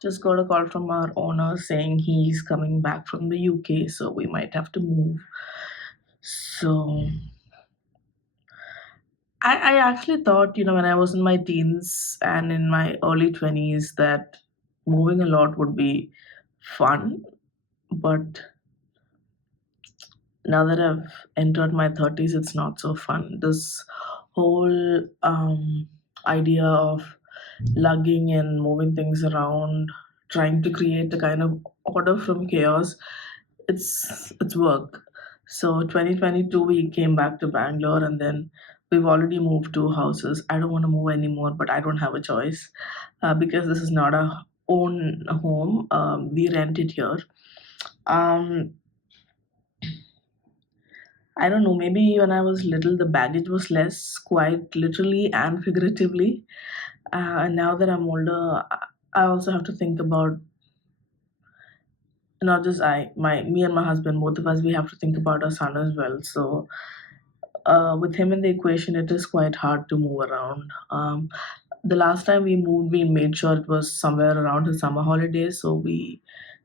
Just got a call from our owner saying he's coming back from the UK, so we might have to move. So I actually thought, when I was in my teens and in my early 20s, that moving a lot would be fun. But now that I've entered my 30s, it's not so fun. This whole idea of lugging and moving things around, trying to create a kind of order from chaos, it's work. So 2022 we came back to Bangalore, and then we've already moved two houses. I don't want to move anymore, but I don't have a choice because this is not a own home. We rent it here. Um, I don't know, maybe when I was little, the baggage was less, quite literally and figuratively. And now that I'm older, I also have to think about not just me and my husband, both of us, we have to think about our son as well. So with him in the equation, it is quite hard to move around. The last time we moved, we made sure it was somewhere around his summer holidays, so we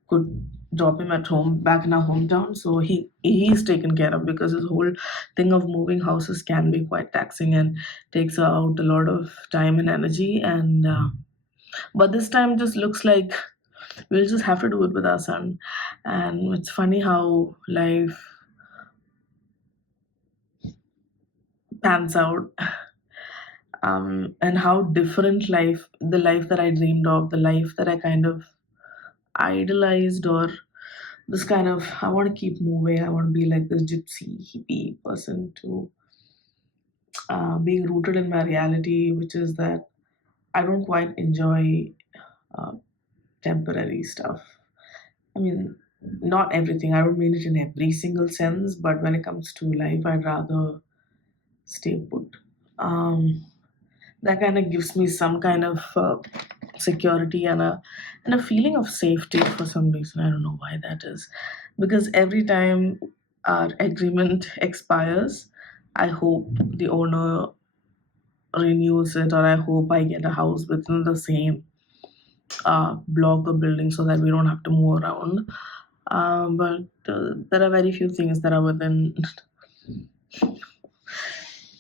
could drop him at home back in our hometown. So he's taken care of because his whole thing of moving houses can be quite taxing and takes out a lot of time and energy. And but this time just looks like we'll just have to do it with our son. And it's funny how life pans out, and how different the life that I dreamed of, the life that I kind of idolized, or this kind of, I want to keep moving, I want to be like this gypsy hippie person, to being rooted in my reality, which is that I don't quite enjoy uh, temporary stuff. I mean, not everything. I don't mean it in every single sense, but when it comes to life, I'd rather stay put. Um, that kind of gives me some kind of security and a feeling of safety for some reason. I don't know why that is, because every time our agreement expires, I hope the owner renews it, or I hope I get a house within the same block or building so that we don't have to move around. But there are very few things that are within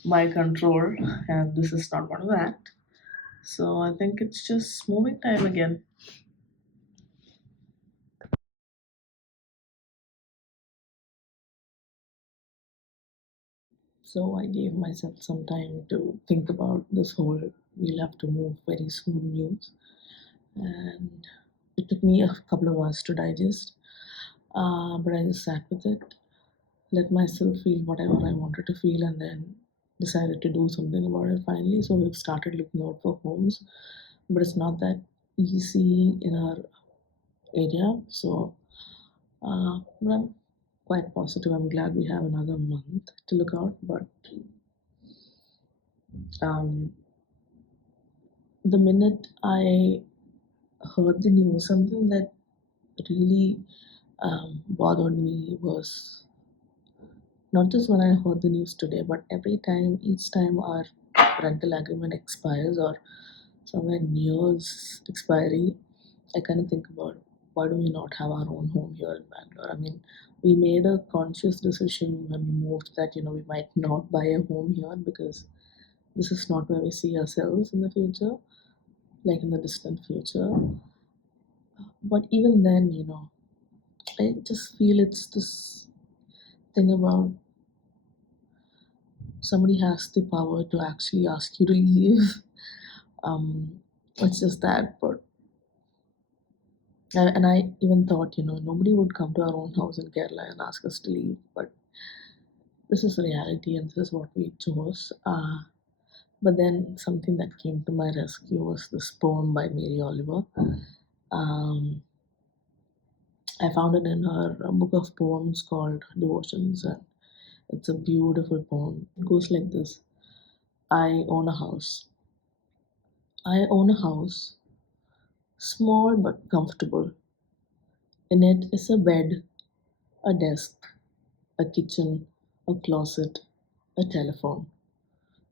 my control, and this is not one of that. So I think it's just moving time again. So I gave myself some time to think about this whole we'll have to move very soon news. And it took me a couple of hours to digest. But I just sat with it, let myself feel whatever I wanted to feel, and then decided to do something about it finally. So we've started looking out for homes, but it's not that easy in our area. So, but I'm quite positive. I'm glad we have another month to look out. But um, the minute I heard the news, something that really bothered me was not just when I heard the news today, but every time, each time our rental agreement expires or somewhere nears expiry, I kind of think about why do we not have our own home here in Bangalore? I mean, we made a conscious decision when we moved that we might not buy a home here because this is not where we see ourselves in the future, like in the distant future. But even then, I just feel it's this thing about somebody has the power to actually ask you to leave. It's just that, but and I even thought, nobody would come to our own house in Kerala and ask us to leave, but this is reality and this is what we chose. But then something that came to my rescue was this poem by Mary Oliver. Um, I found it in her book of poems called Devotions, and it's a beautiful poem. It goes like this: I own a house. I own a house, small but comfortable. In it is a bed, a desk, a kitchen, a closet, a telephone,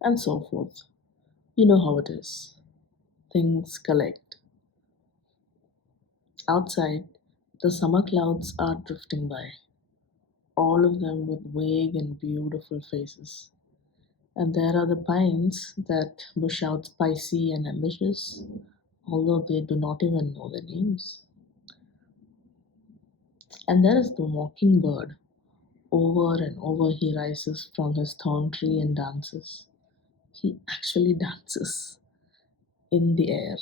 and so forth. You know how it is. Things collect. Outside, the summer clouds are drifting by, all of them with vague and beautiful faces. And there are the pines that bush out spicy and ambitious, although they do not even know their names. And there is the mockingbird. Over and over he rises from his thorn tree and dances. He actually dances in the air.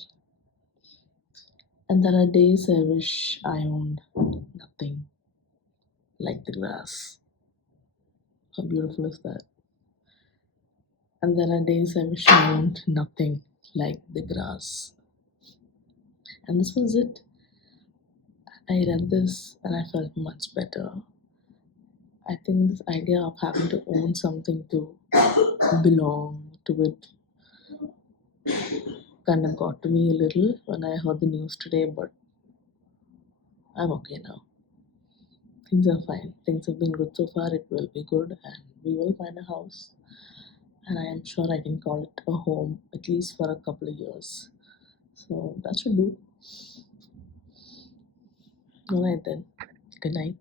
And there are days I wish I owned nothing, like the grass. How beautiful is that? And there are days I wish I owned nothing, like the grass. And this was it. I read this and I felt much better. I think this idea of having to own something to belong to it kind of got to me a little when I heard the news today, but I'm okay now. Things are fine. Things have been good so far. It will be good, and we will find a house. And I am sure I can call it a home at least for a couple of years. So that should do. All right then. Good night.